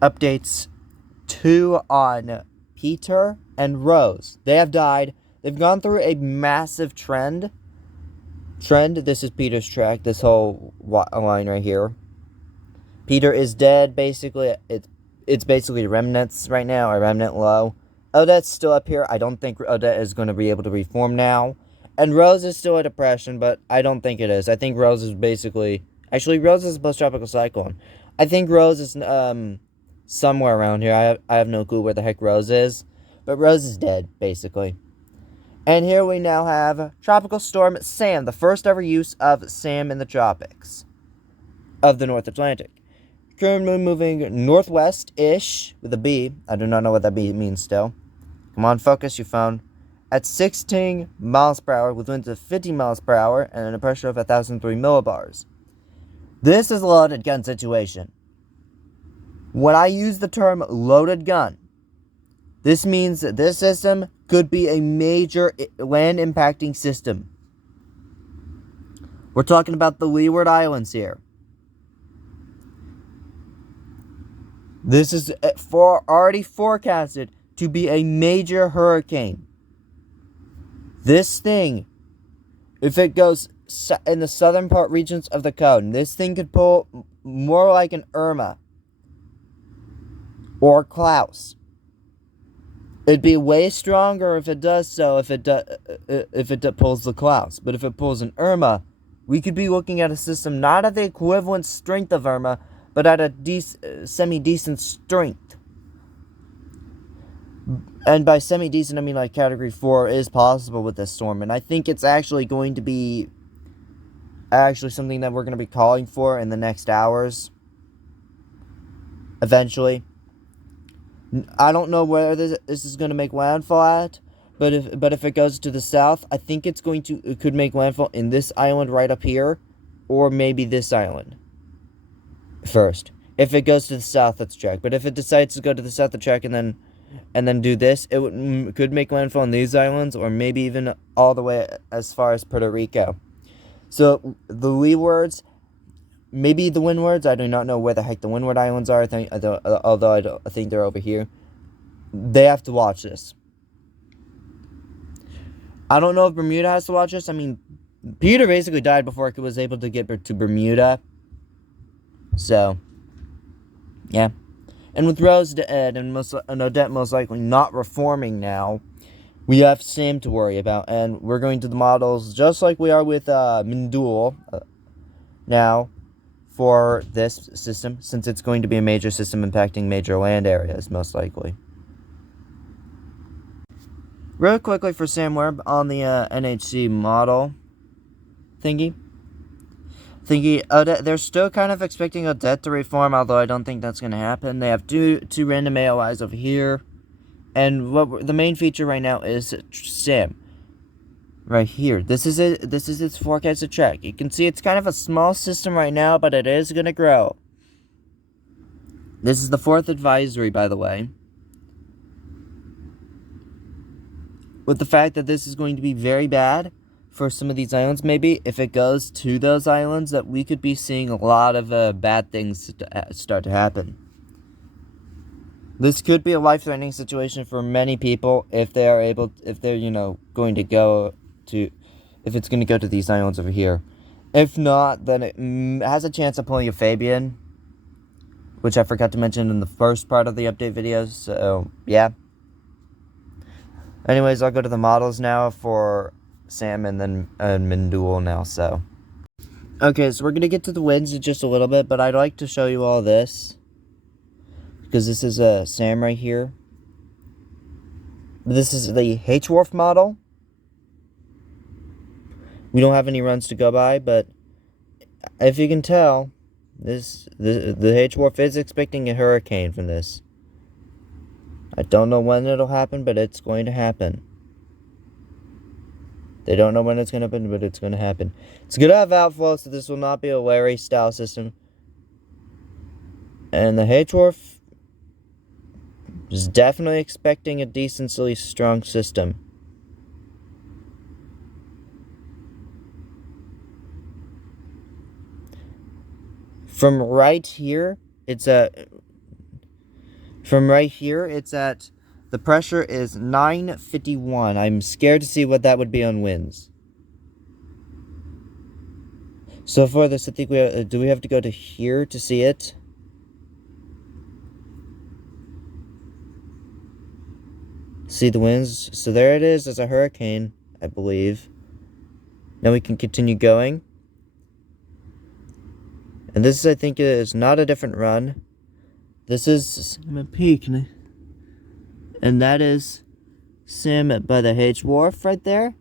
updates 2 on Peter and Rose. They have died. They've gone through a massive trend. This is Peter's track, this whole line right here. Peter is dead, basically. It's basically remnants right now, a remnant low. Odette's still up here. I don't think Odette is going to be able to reform now. And Rose is still a depression, but I don't think it is. I think Rose is basically... Actually, Rose is a post-tropical cyclone. I think Rose is somewhere around here. I have no clue where the heck Rose is. But Rose is dead, basically. And here we now have Tropical Storm Sam, the first ever use of Sam in the tropics of the North Atlantic. Current moon moving northwest-ish with a B. I do not know what that B means still. Come on, focus your phone. At 16 miles per hour with winds of 50 miles per hour and a pressure of 1,003 millibars. This is a loaded gun situation. When I use the term loaded gun, this means that this system could be a major land impacting system. We're talking about the Leeward Islands here. This is already forecasted to be a major hurricane. This thing, if it goes in the southern part regions of the cone, this thing could pull more like an Irma or Klaus. It'd be way stronger if it does so, if it pulls the Klaus. But if it pulls an Irma, we could be looking at a system not at the equivalent strength of Irma, but at a semi-decent strength. And by semi-decent, I mean like Category 4 is possible with this storm. And I think it's actually going to be something that we're going to be calling for in the next hours. Eventually. I don't know where this is going to make landfall at. But if it goes to the south, I think it could make landfall in this island right up here. Or maybe this island. First. If it goes to the south, let's check. But if it decides to go to the south, let's check and then do this, it could make landfall on these islands, or maybe even all the way as far as Puerto Rico. So the leewards, maybe the windwards, I do not know where the heck the windward islands are. I think they're over here. They have to watch this. I don't know if Bermuda has to watch this. I mean, Peter basically died before it was able to get to Bermuda. So, yeah. And with Rose dead and Odette most likely not reforming now, we have Sam to worry about. And we're going to the models just like we are with Mindul now for this system, since it's going to be a major system impacting major land areas, most likely. Real quickly for Sam Webb on the NHC model thingy, Odette, they're still kind of expecting Odette to reform, although I don't think that's going to happen. They have two random AOIs over here. And the main feature right now is Sam. Right here. This is its forecasted track. You can see it's kind of a small system right now, but it is going to grow. This is the 4th advisory, by the way. With the fact that this is going to be very bad for some of these islands, maybe if it goes to those islands, that we could be seeing a lot of bad things start to happen. This could be a life-threatening situation for many people if they're going to go to, if it's going to go to these islands over here. If not, then it has a chance of pulling a Fabian, which I forgot to mention in the first part of the update videos. So yeah. Anyways, I'll go to the models now for Sam and then Mindul now, so. Okay, so we're going to get to the winds in just a little bit, but I'd like to show you all this. Because this is Sam right here. This is the H-Wharf model. We don't have any runs to go by, but if you can tell, the H-Wharf is expecting a hurricane from this. I don't know when it'll happen, but it's going to happen. They don't know when it's going to happen, but it's going to happen. It's going to have outflow, so this will not be a Larry style system. And the H-Wharf is definitely expecting a decently strong system. From right here, it's a... From right here, it's at, the pressure is 951. I'm scared to see what that would be on winds. So for this, I think do we have to go to here to see it? See the winds? So there it is as a hurricane, I believe. Now we can continue going. And this, I think, is not a different run. This is Sam Peak. And that is Sam by the H Wharf right there.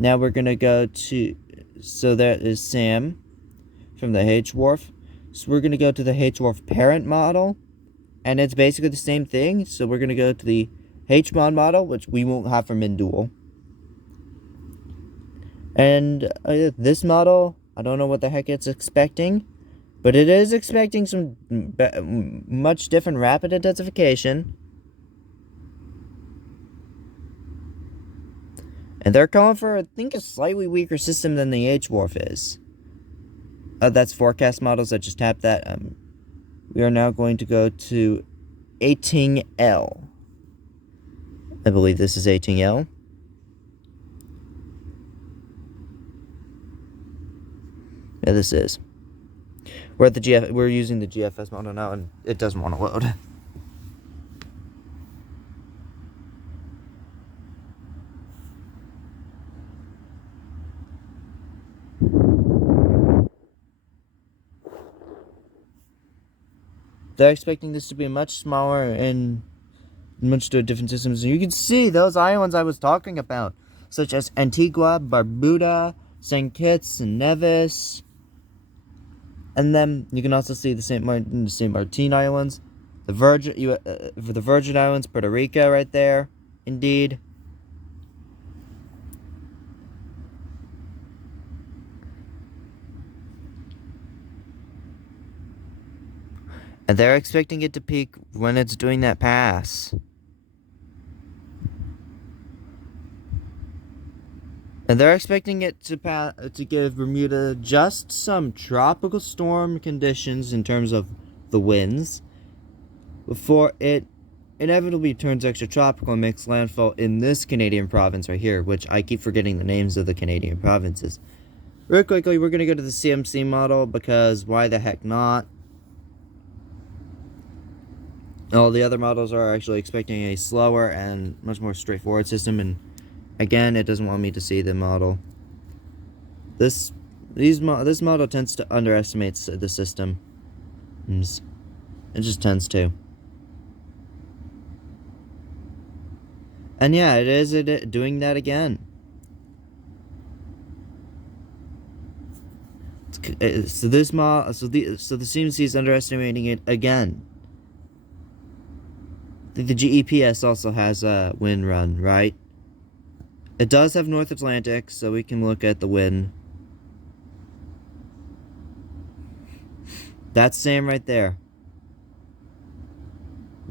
Now we're going to go to... So there is Sam from the H Wharf. So we're going to go to the H Wharf parent model. And it's basically the same thing. So we're going to go to the HMOD model, which we won't have for Minduel. And this model, I don't know what the heck it's expecting, but it is expecting some much different rapid intensification. And they're calling for, I think, a slightly weaker system than the H-Wharf is. That's forecast models. I just tapped that. We are now going to go to 18L. I believe this is 18L. Yeah, this is. We're at the we're using the GFS model now, and it doesn't want to load. They're expecting this to be much smaller and much different systems. And you can see those islands I was talking about, such as Antigua, Barbuda, St. Kitts, and Nevis. And then you can also see the St. Martin Islands, the Virgin Islands, Puerto Rico, right there. Indeed. And they're expecting it to peak when it's doing that pass. And they're expecting it to give Bermuda just some tropical storm conditions in terms of the winds before it inevitably turns extratropical and makes landfall in this Canadian province right here, which I keep forgetting the names of the Canadian provinces. Real quickly, we're going to go to the CMC model because why the heck not? All the other models are actually expecting a slower and much more straightforward system, and again, it doesn't want me to see the model. This model tends to underestimate the system. It just tends to. And yeah, it is doing that again. So the CMC is underestimating it again. The GEPS also has a wind run, right? It does have North Atlantic, so we can look at the wind. That's Sam right there.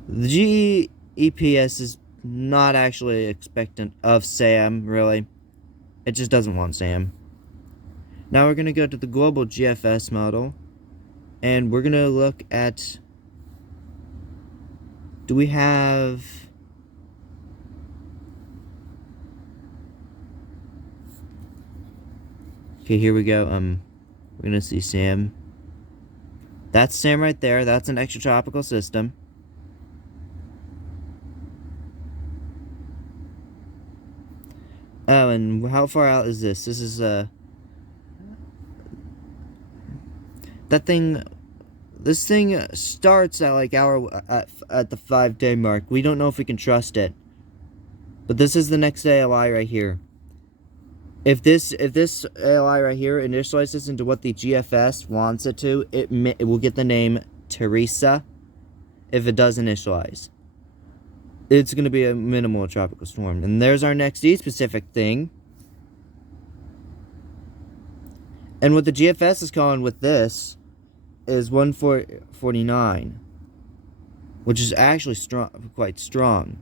The GEPS is not actually expectant of Sam, really. It just doesn't want Sam. Now we're going to go to the global GFS model, and we're going to look at... Do we have... Okay, here we go. We're going to see Sam. That's Sam right there. That's an extratropical system. Oh, and how far out is this? This is, This thing starts at like at the 5-day mark. We don't know if we can trust it. But this is the next ALI right here. If this ALI right here initializes into what the GFS wants it to, it will get the name Teresa. If it does initialize, it's going to be a minimal tropical storm. And there's our next E-specific thing. And what the GFS is calling with this is 149, which is actually quite strong.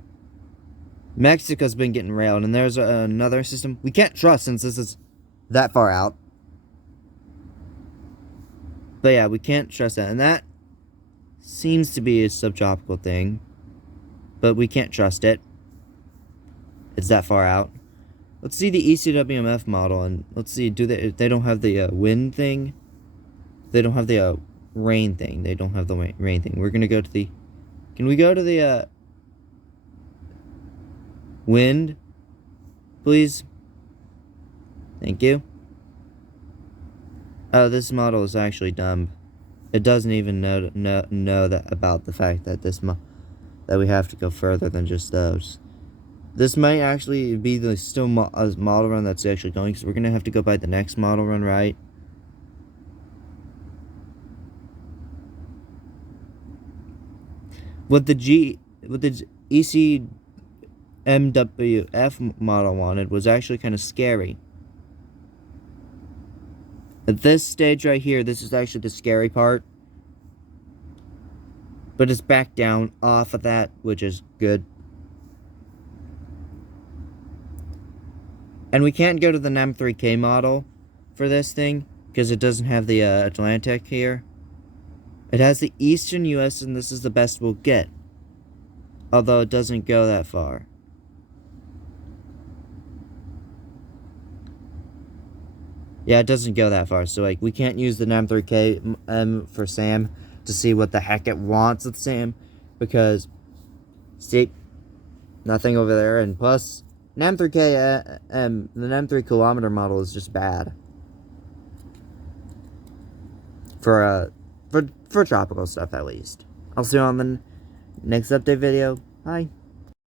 Mexico's been getting railed, and there's another system we can't trust since this is that far out. But yeah, we can't trust that. And that seems to be a subtropical thing, but we can't trust it. It's that far out. Let's see the ECWMF model, and let's see, they don't have the wind thing? They don't have the rain thing. They don't have the rain thing. We're gonna go to the... Can we go to the wind, please? Thank you. Oh, this model is actually dumb. It doesn't even know that about the fact that that we have to go further than just those. This might actually be the model run that's actually going, because we're gonna have to go by the next model run, right? What the ECMWF model wanted was actually kind of scary. At this stage right here, this is actually the scary part. But it's back down off of that, which is good. And we can't go to the NEM3K model for this thing, because it doesn't have the Atlantic here. It has the Eastern US, and this is the best we'll get. Although it doesn't go that far. Yeah, it doesn't go that far. So, like, we can't use the NEM3K for SAM to see what the heck it wants with SAM. Because, see, nothing over there. And plus, NEM3K, the NEM3 kilometer model is just bad. For tropical stuff, at least. I'll see you on the next update video. Bye.